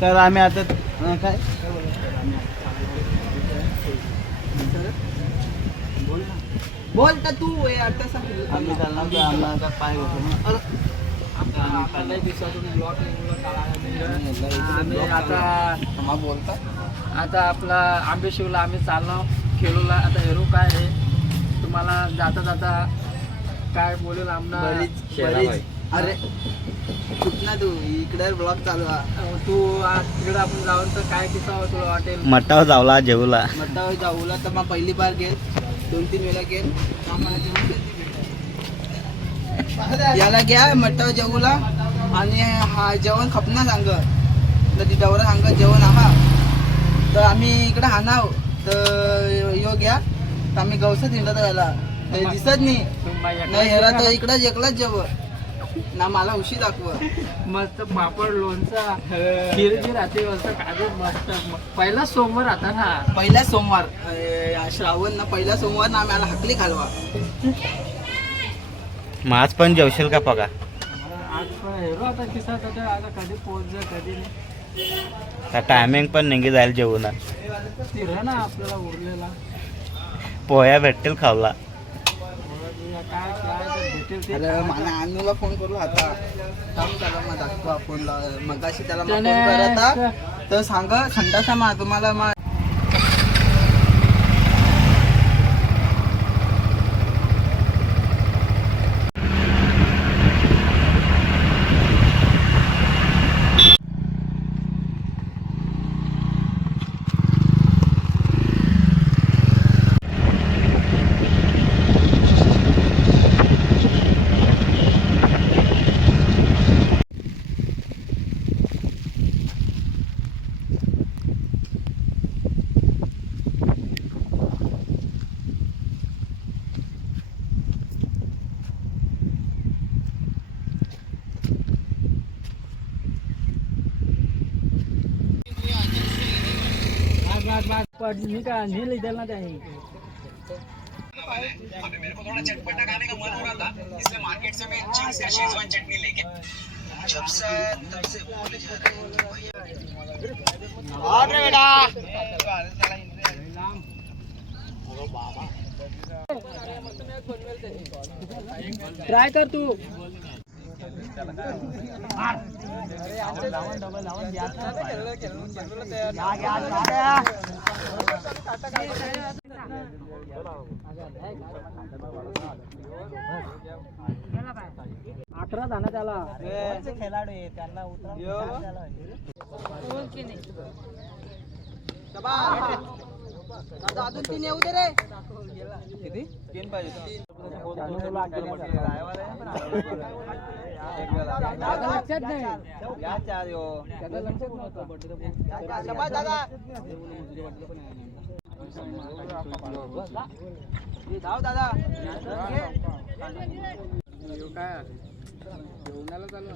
तर आम्ही आता काय बोल तर तू आता सांग. आम्ही चालणार तर आम्हाला पाय होतो. आम्ही आता बोलता आता आपला आंबेशिवला आम्ही चाललो खेळूला. आता हेरू काय रे तुम्हाला जाता जाता काय बोलेल आमना अरे कुठं ना तू इकडे ब्लॉग चालू तू तिकडे आपण जाऊन तर काय किस्सा तुला वाटेल. मठावर जावला जेवला मटावर जाऊला तर मग पहिली बार गेल 2-3 वेळा गेल. याला घ्या मटावर जेवूला आणि हा जेवण खपना सांग तर तिच्यावर सांग जेवण आहा तर आम्ही इकडे हानाव तर यो घ्या तर आम्ही गवसात हिंडत याला दिसत नाही हेरा तर इकडं एकलाच जेवण ना मला उशी दाखव. मस्त पापड लोणचा खीर जी राहते मस्त काजू मस्त. पहिला सोमवार आता ना पहिला सोमवार श्रावण ना पहिला सोमवार ना आम्हाला हकली घालवा. मग आज पण जेवशील का पगा. आज पण हेरो आता किस्सा आता कधी पोहोच कधी नाही. टायमिंग पण निघी जाईल जेवून. तिरा ना आपल्याला उरलेला पोह्या भेटतील खावला. काय काय भेटेल ते. अरे मला अनुला फोन करू आता थांब त्याला मग दाखवा फोनला मगाशी त्याला मग फोन करता तर सांग संडासा मा तुम्हाला मग मी का नेल ना त्याने अभी मेरे को थोड़ा चटपटा खाने का मन हो रहा था इसलिए मार्केट से मैं चीज का शेजवान चटनी लेके जब से तब से बोले जा रहे ट्राय कर तू. अठरा जाणं त्याला खेळाडू आहे त्यांना अजून 3 येऊ दे रे. किती 3 पाहिजे. लक्षात नाही या 4 यो त्याला लक्षात नव्हतं. जाऊ दादा काय जेवणाला चालू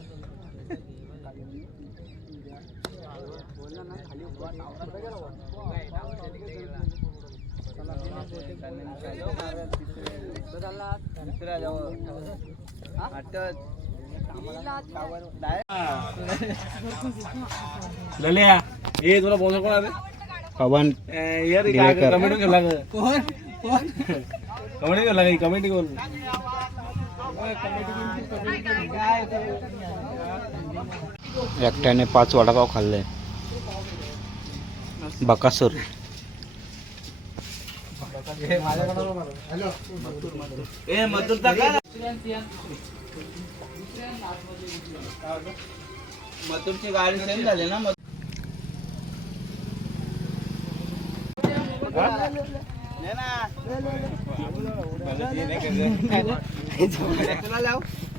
लल्या ये तुला बोलतो कोण आहे पवन यार कमेंट केला कोण कोण कमेंट केला काही कमेंट करून एकट्याने 5 वडापाव खाल्ले. बकासूर मथुरची गाडी सेल झाली ना.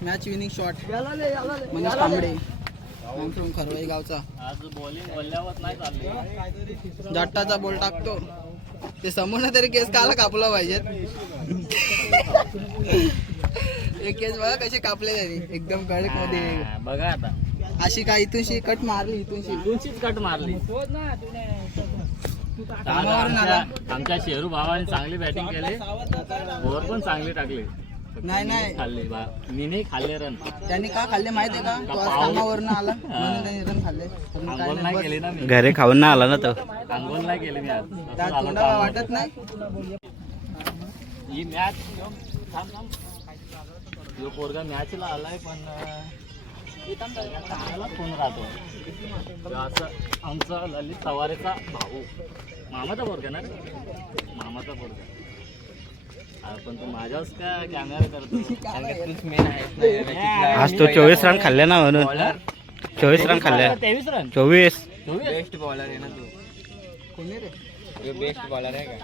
मॅच विनिंग शॉट मनीष तांबडे खरवाई गावचा. जट्टाचा बॉल टाकतो ते समोर तरी केस काला कापला पाहिजेत. एक केस बघा कसे कापले त्यांनी एकदम कडक मध्ये. बघा आता अशी काय इथूनशी कट मारली इथूनशी कट मारली. कामावरून आला. आमच्या शेरू भावाने चांगली बॅटिंग केली. ओव्हर पण चांगली टाकली. नाही नाही खाल्ले मी नाही खाल्ले रन. त्यांनी का खाल्ले माहितीये का? तो आज कामावरनं आला म्हणून त्यांनी रन खाल्ले. आंघोळ नाही केली ना मी. घरी खाऊन ना आला ना तो. आंघोळ नाही केली मी आज. त्या तोंडाला वाटत नाही. ही मॅच यो पोरगा मॅचला आलाय पण चांगला कोण राहतो असं आमचा ललित सवारेचा भाऊ मामाचा पोरगा ना रे? मामाचा पोरगा. पण तू माझ्याच का कॅमेरा करतो? आज तो 24 रन खाल्ले ना म्हणून. 24 रन खाल्ले. 23 रन. 24. बेस्ट बॉलर आहे ना तू. कोणी रे? बेस्ट बॉलर आहे का?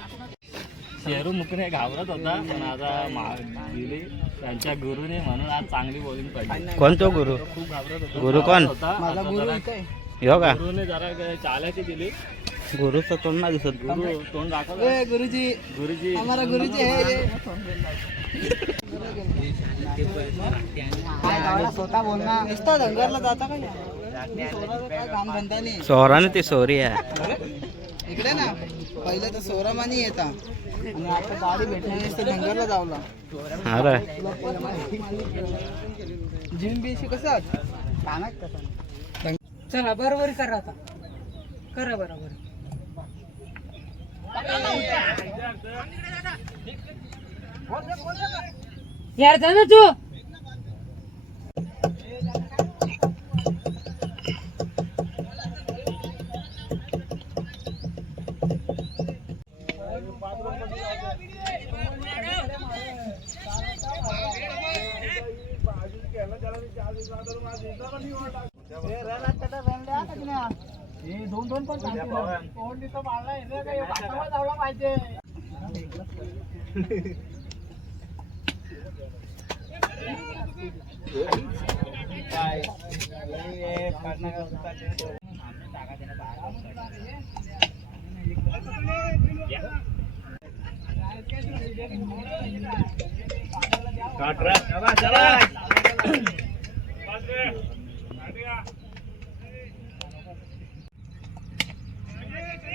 शेरू मुकरे घाबरत होता पण आता दिली त्यांच्या गुरुने म्हणून आज चांगली बॉलिंग पडली. कोण तो गुरु? खूप घाबरत होता. गुरु कोण? माझा गुरु काय? हो का? गुरुने जरा चालायची दिली. गुरुचं तोंड ना दिसत. गुरु तोंड दाखवलं. ए गुरुजी, गुरुजी हमारा गुरुजी है ये. काय गावाला स्वतः बोलना. नुसता दंगरला जाता काय? काय काम धंदा नाही. सोहराने ती सोरी आहे. इकडे ना पहिले तर सोरामानी येता आणि आता गाडी भेटण्याने तर डंगरला जावला. अरे जिम बीशी कसं पाण्यात कसं. चला बरोबर करा आता. करा बरोबर. यार जा ना तू. दोन पण पाहिजे.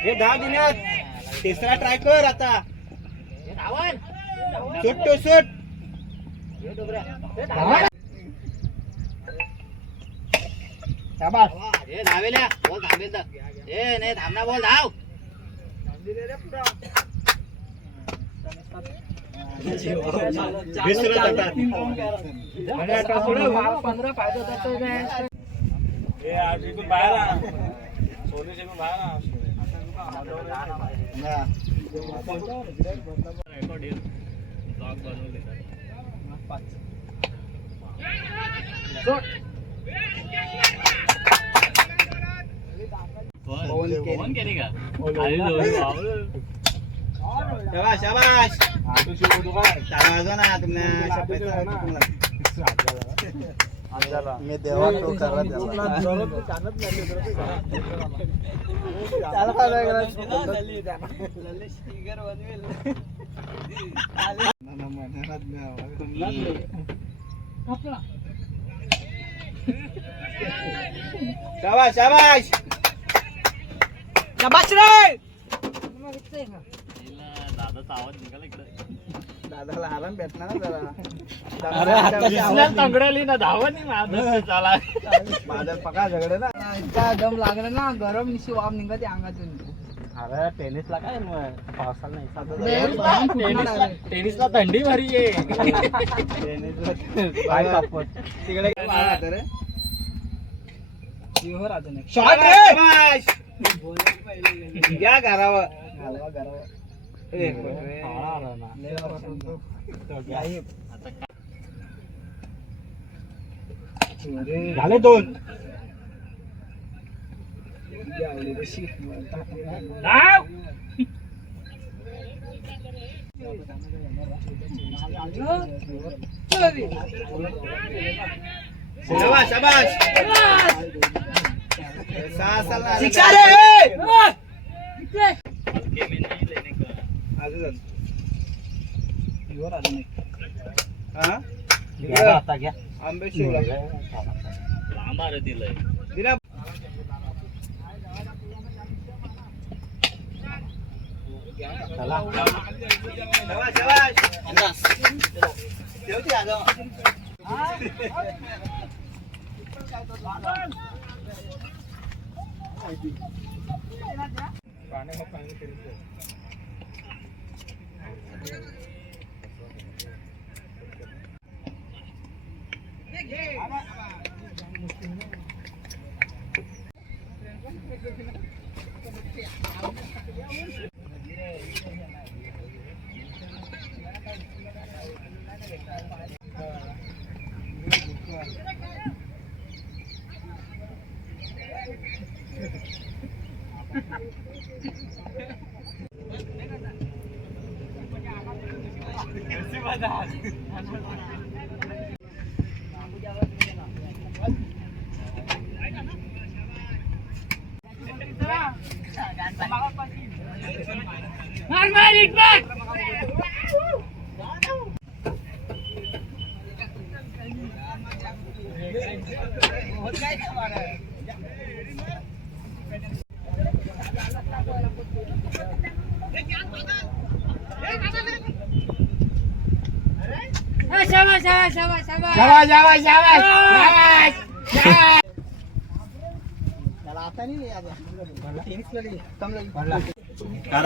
हे 10 दिनात तिसरा ट्राय कर आता. सुट तो सुट. धावेल्या बोल धावेल नाही धामना बोल धाव. 15 फायदा फोन केली का? शाबाश शाबाश. मी देवा तो करा शाबाश शाबाश शाबाश रे. दादाचा आवाज निघाला इकडे. दादाला आराम भेटणार ना जरा. तंगडली ना धावत नाही माझा. माझ्या पका झगडे ना. इतका दम लागला ना गरम निशी वाफ निघते अंगातून. अरे टेनिसला काय पावसाला नाही. टेनिसला थंडी भारी आहे. काय कापत तिकडे रे शॉट रे. घ्या घरावर. झाले 2. शाबाश शाबाश. शिक्षा रे. आता घ्या आंबे शिवला लांबार दिलंय. दिला. शाबाश शाबाश.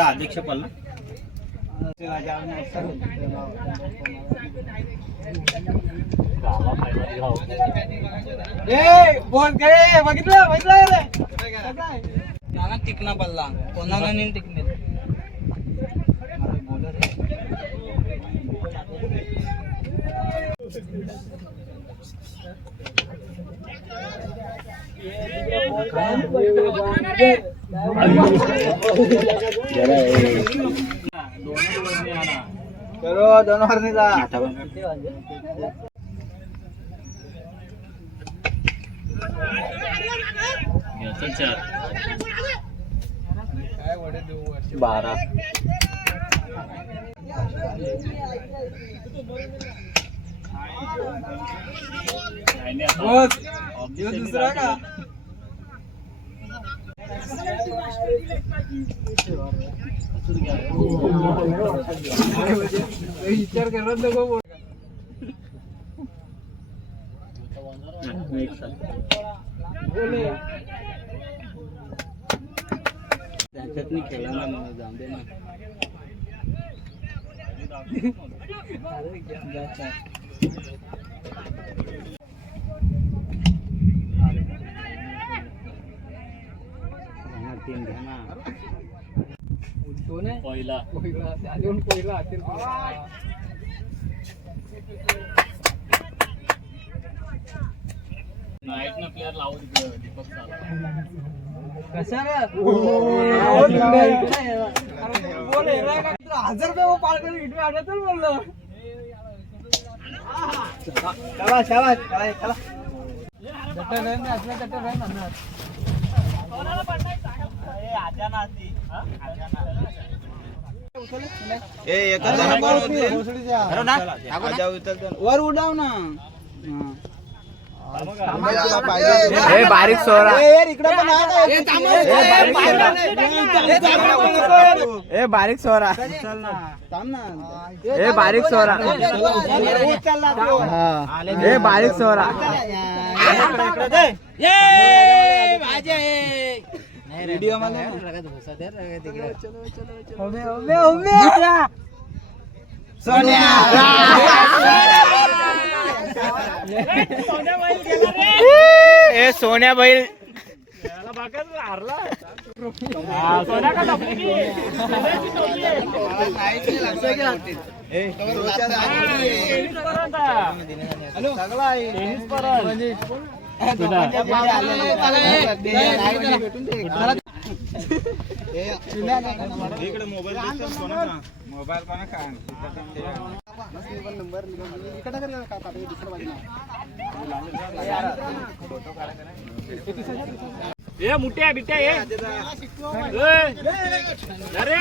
अध्यक्ष पल्ला नाना टिकना पडला कोणाला नाही टिकणे करो दोनों हरने जा बारा दुसरा का विचार करत नको त्यांच्यात नाही खेळला ना जाऊन दे ना टीम घ्या ना पहिला नाईट ना प्लेअर लावू तिकडे दीपक कसा ₹1000 पार करून इथे आला तर बोललो चला शाबाश चला वर उडाव ना बारीक सोरा इकडे पण बारीक सोरा बारीक सोरा बारीक सोरा व्हिडिओ सोन्या बैल मोबाईल पण ए मुठ्या बिट्या ये अरे